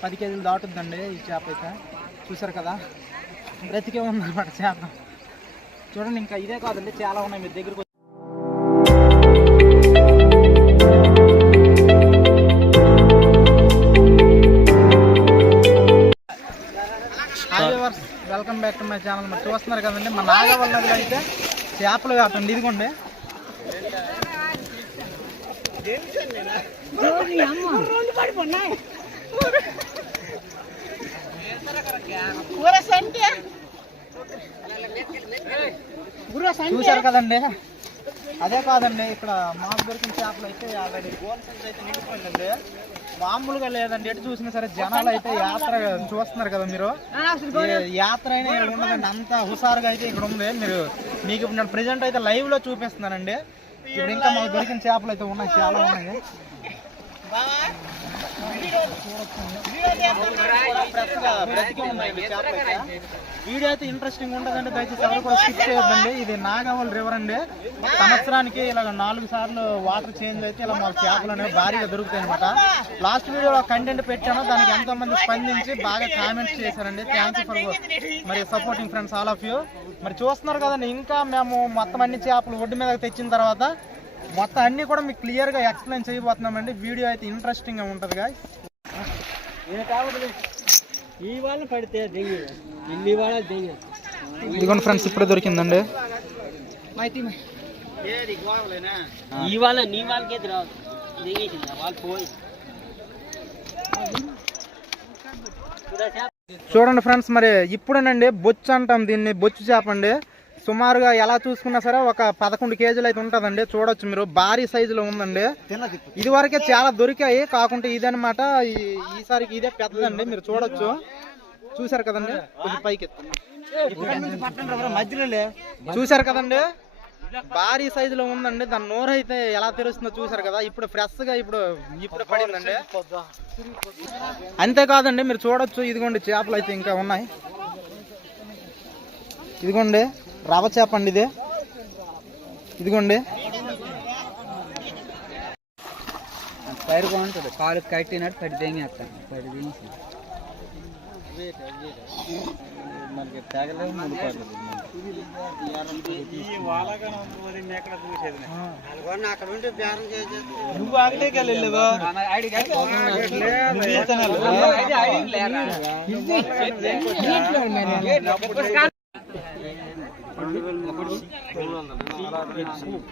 పది కేజీలు దాటుద్దండి ఈ చేప అయితే. చూసారు కదా? బ్రతికే ఉందన్నమాట చేప. చూడండి ఇంకా ఇదే కాదండి చాలా ఉన్నాయి మీ దగ్గరకు welcome back to my channel మరి చూస్తున్నారు కదండి మా నాగవల్లి అయితే చేపలు కాటండి ఇదిగోండి. చూశారు కదండి? అదే కాదండి ఇక్కడ మాకు దొరికిన చేపలు అయితే ఆల్రెడీ గోల్ సైజ్ అయితే నిండిపోయిందండి. మామూలుగా లేదండి ఎటు చూసినా సరే జనాలు అయితే యాత్ర చూస్తున్నారు కదా మీరు. యాత్ర అయినా ఇక్కడ ఉండదండి అంత హుషారుగా అయితే ఇక్కడ ఉంది. మీరు మీకు ఇప్పుడు నేను ప్రజెంట్ అయితే లైవ్లో చూపిస్తున్నానండి. ఇప్పుడు ఇంకా మాకు దొరికిన చేపలు అయితే ఉన్నాయి చాలా ఉన్నాయి. వీడియో అయితే ఇంట్రెస్టింగ్ ఉంటుందండి. దయచేసి ఎవరు కూడా స్కిప్ చేయొద్దండి. ఇది నాగవల్ రివర్ అండి. సంవత్సరానికి ఇలా నాలుగు సార్లు వాటర్ చేంజ్ అయితే ఇలా మాకు చేపలు అనేవి భారీగా దొరుకుతాయి అనమాట లాస్ట్ వీడియోలో కంటెంట్ పెట్టాను. దానికి ఎంతో మంది స్పందించి బాగా కామెంట్స్ చేశారండి. థ్యాంక్ యూ ఫర్ మరి supporting friends all of you మరి చూస్తున్నారు కదండి ఇంకా మేము మొత్తం అన్ని చేపలు ఒడ్డు మీద తెచ్చిన తర్వాత మొత్తం అన్ని కూడా మీకు క్లియర్గా ఎక్స్ప్లెయిన్ చేయబోతున్నామండి. వీడియో అయితే ఇంట్రెస్టింగ్గా గాయస్ ఈ వాళ్ళ పడితే దెయ్యి ఇల్లి వాళ్ళ దెయ్యి ఇదిగోండి ఫ్రెండ్స్ ఇప్పుడే దొరికిందండి. ఈ వాళ్ళ నీ వాళ్ళకి ఎదురు రాదు దెయ్యేసింది వాళ్ళు పోయి. చూడండి ఫ్రెండ్స్ మరి ఇప్పుడేనండి బొచ్చు అంటాం దీన్ని బొచ్చు చేప అండి. సుమారుగా ఎలా చూసుకున్నా సరే ఒక పదకొండు కేజీలు అయితే ఉంటుందండి. చూడొచ్చు మీరు. భారీ సైజులో ఉందండి. ఇది వరకే చాలా దొరికాయి. కాకుంటే ఇదనమాట ఈసారికి ఇదే పెద్దదండి. మీరు చూడొచ్చు. చూసారు కదండి? కొంచెం పైకి చూసారు కదండి? భారీ సైజులో ఉందండి. దాని నోరు అయితే ఎలా తెరుస్తుందో చూసారు కదా. ఇప్పుడు ఫ్రెష్గా ఇప్పుడు ఇప్పుడు పడిందండి. అంతేకాదండి మీరు చూడొచ్చు. ఇదిగోండి చేపలు అయితే ఇంకా ఉన్నాయి. ఇదిగోండి. రవ చేప అండి ఇది ఇదిగోండి పైరు బాగుంటుంది కాలు కట్టినట్టు పడి దెంగేస్తాను పడి మనకి తెగలేదు చేసేది నువ్వు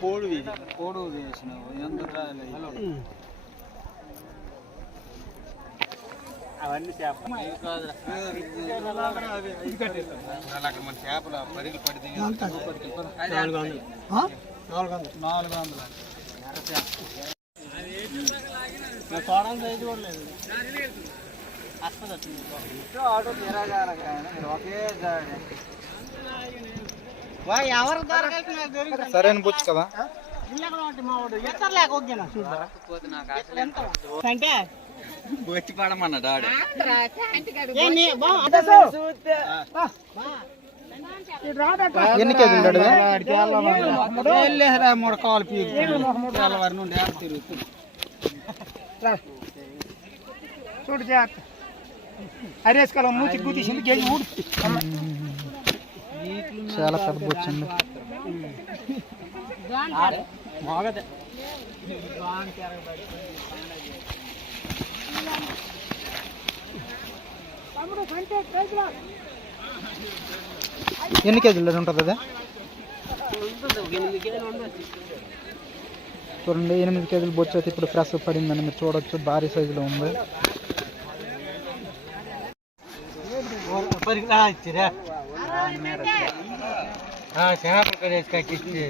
పోడు ఇది పోడు వేసినావు ఎంత అవన్నీ చేపలు మన చేపల పడితే నాలుగు వందలు. నాలుగు వందలు కోడం సైజు కూడా లేదు ఆటో తిరగాలక ఒకే సరైన బుచ్చు కదా? అంటే? వచ్చి పడమన్నాడు ఆడు ఎన్ని కేజీలు డాడీ మూడు కాలు పీకు వారి నుండి తిరుగుతుంది చూడు జాగ్రత్త. హరేష్ కాలం మూచి గుతీసింది గేజ్ ఊడు. చాలా పెద్ద బుచ్చు ఎన్ని కేజీలు ఉంటుంది అదే? చూడండి ఎనిమిది కేజీలు బొచ్చు అయితే ఇప్పుడు ఫ్రెష్ పడిందని మీరు చూడొచ్చు భారీ సైజులో ఉంది. ఇచ్చిరా చేపలు కడేసి కట్టిస్తే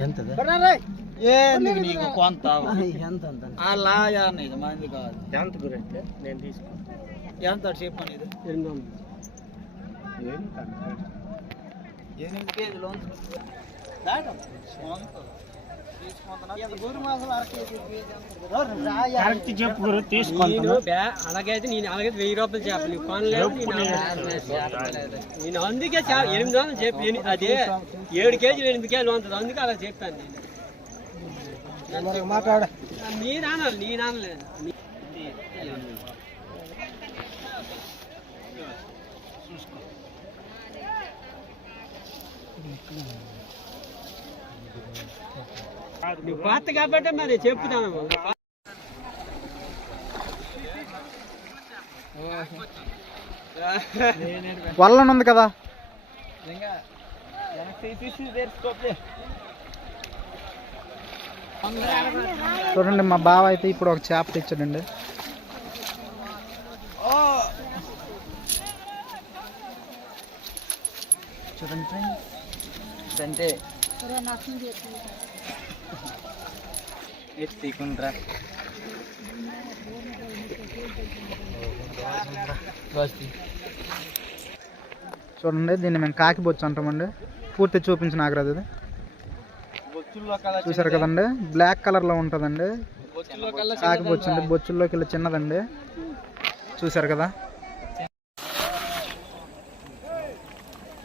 ఎంత ఏంది నీకు కొంత ఎంత అలా ఇది మంది కాదు ఎంత గురించి నేను తీసుకో ఎంత చెప్పని ఇది ఎనిమిది కేజీలు ఉంది దాటం కరెక్ట్ అలాగైతే నేను అలాగైతే వెయ్యి రూపాయలు చేప కొనలేదు నేను అందుకే చేప ఎనిమిది వందలు చెప్పి అదే ఏడు కేజీలు ఎనిమిది కేజీలు వందలు అందుకే అలా చెప్పాను నేను. మాట్లాడ. నీ నాన్న నీ నాన్నలేదు చూసుకో. నువ్వు పాత కాబట్టి మరి చెప్తాను వల్లని ఉంది కదా చూడండి మా బావ అయితే ఇప్పుడు ఒక చేప తెచ్చాడండి. చూడండి. అంటే చూడండి దీన్ని మేము కాకి బొచ్చు అంటామండి. పూర్తి చూపించిన కల్లా చూసారు కదండి? బ్లాక్ కలర్లో ఉంటుందండి. బొచ్చుల్లో కల్లా కాకి బొచ్చు అండి బొచ్చుల్లోకి ఇలా చిన్నదండి. చూసారు కదా?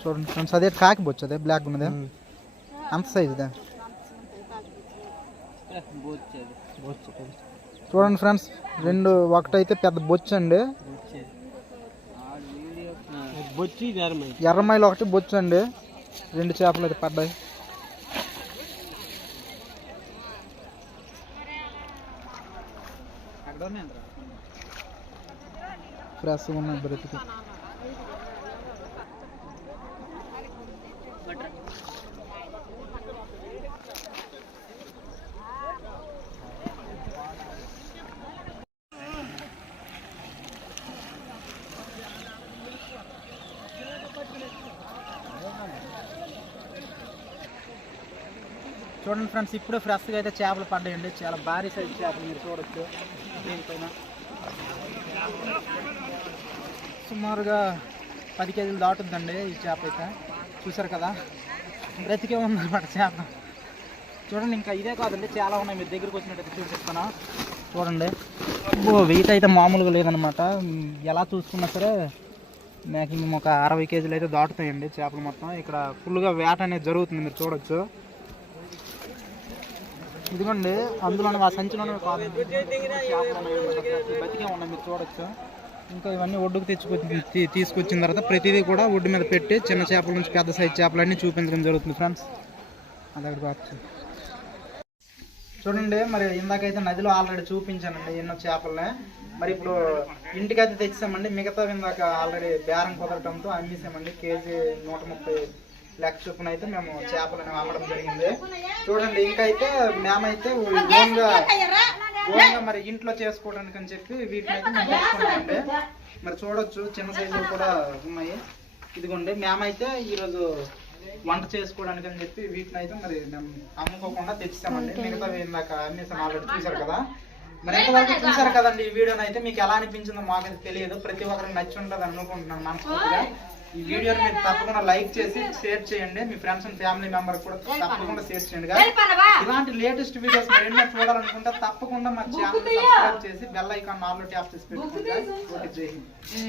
చూడండి ఫ్రెండ్స్ అదే కాకి బొచ్చు అదే బ్లాక్ ఉన్నది. అంత సైజ్ చూడండి ఫ్రెండ్స్ రెండు ఒకటైతే పెద్ద బొచ్చు అండి. బొచ్చి ఎర్రమైలు ఒకటి బొచ్చు అండి. రెండు చేపలు అయితే పడ్డాయి. ఫ్రెష్గా ఉన్నాయి బ్రతికి చూడండి ఫ్రెండ్స్ ఇప్పుడు ఫ్రెష్గా అయితే చేపలు పడ్డాయండి చాలా భారీ సైజ్ చేపలు మీరు చూడొచ్చు. దీనిపైన సుమారుగా పది కేజీలు దాటుద్దండి ఈ చేప అయితే. చూసారు కదా? బ్రతికే ఉందన్నమాట చేప. చూడండి ఇంకా ఇదే కాదండి చాలా ఉన్నాయి. మీరు దగ్గరికి వచ్చినట్టయితే చూపిస్తాను. చూడండి. వెయిట్ అయితే మామూలుగా లేదనమాట ఎలా చూసుకున్నా సరే మ్యాక్సిమం ఒక అరవై కేజీలు అయితే దాటుతాయండి చేపలు మొత్తం. ఇక్కడ ఫుల్గా వేట అనేది జరుగుతుంది మీరు చూడొచ్చు. ఇదిగోండి అందులోనే ఆ సంచిలోనే బతికే ఉన్నాయి మీరు చూడొచ్చు. ఇంకా ఇవన్నీ ఒడ్డుకు తెచ్చుకొచ్చి తీ- తీసుకొచ్చిన తర్వాత ప్రతిదీ కూడా ఒడ్డు మీద పెట్టి చిన్న చేపల నుంచి పెద్ద సైజ్ చేపలన్నీ చూపించడం జరుగుతుంది ఫ్రెండ్స్ అదొకటి బాగా చూడండి మరి ఇందాకైతే నదిలో ఆల్రెడీ చూపించానండి ఎన్నో చేపలనే. మరి ఇప్పుడు ఇంటికైతే తెచ్చామండి మిగతా ఇందాక ఆల్రెడీ బేరం కుదరటంతో అమ్మేసామండి. కేజీ నూట ముప్పై లెక్క చొప్పున అయితే మేము చేపలను అమ్మడం జరిగింది. చూడండి ఇంకైతే మేమైతే ఓన్గా ఓన్గా మరి ఇంట్లో చేసుకోవడానికి అని చెప్పి వీటిని అయితే మేము తెచ్చుకున్నామండి. మరి చూడొచ్చు చిన్న సైజులు కూడా ఉన్నాయి. ఇదిగోండి మేమైతే ఈరోజు వంట చేసుకోవడానికి అని చెప్పి వీటిని అయితే మరి మేము అమ్ముకోకుండా తెచ్చామండి మిగతా ఇందాక అన్ని ఆల్రెడీ చూసారు కదా. మరి ఎంతవరకు చూసారు కదండి ఈ వీడియోని అయితే మీకు ఎలా అనిపించిందో మాకైతే తెలియదు. ప్రతి ఒక్కరికి నచ్చి ఉంటుంది అనుకుంటున్నాను మనస్ఫూర్తిగా. ఈ వీడియోని మీరు తప్పకుండా లైక్ చేసి షేర్ చేయండి. మీ ఫ్రెండ్స్ అండ్ ఫ్యామిలీ మెంబర్ కూడా తప్పకుండా షేర్ చేయండి. ఇలాంటి లేటెస్ట్ వీడియోస్ మీరు ఎన్నో చూడాలనుకుంటే తప్పకుండా మా ఛానల్ సబ్స్క్రైబ్ చేసి బెల్ ఐకాన్ ఆల్ ట్యాప్ చేసి పెట్టుకోండి guys. ఓకే జై హింద్.